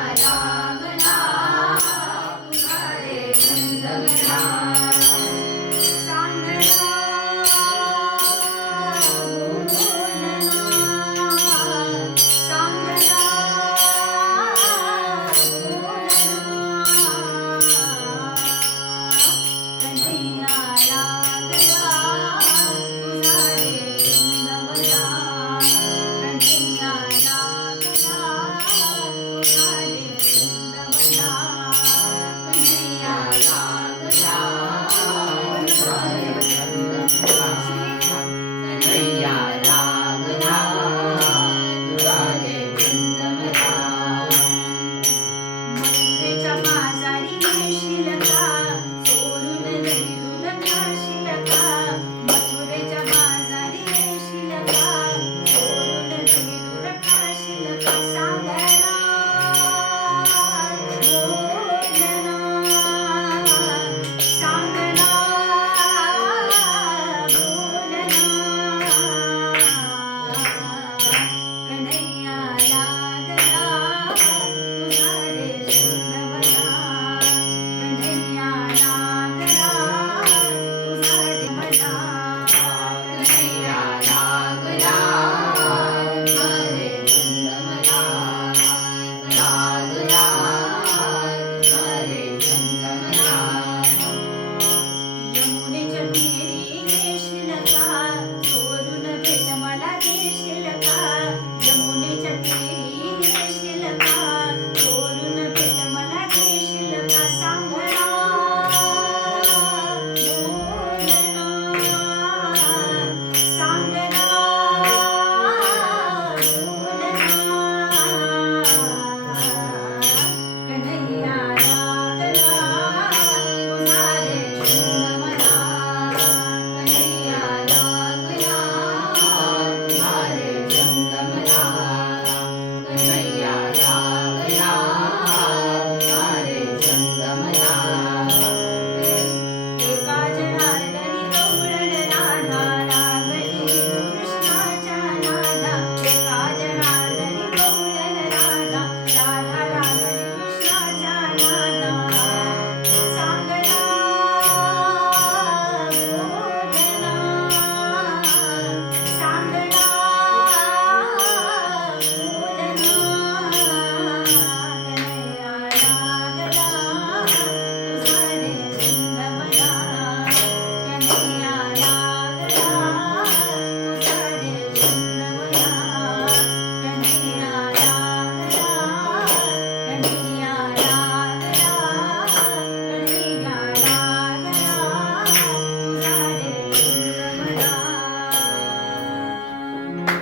哎呀！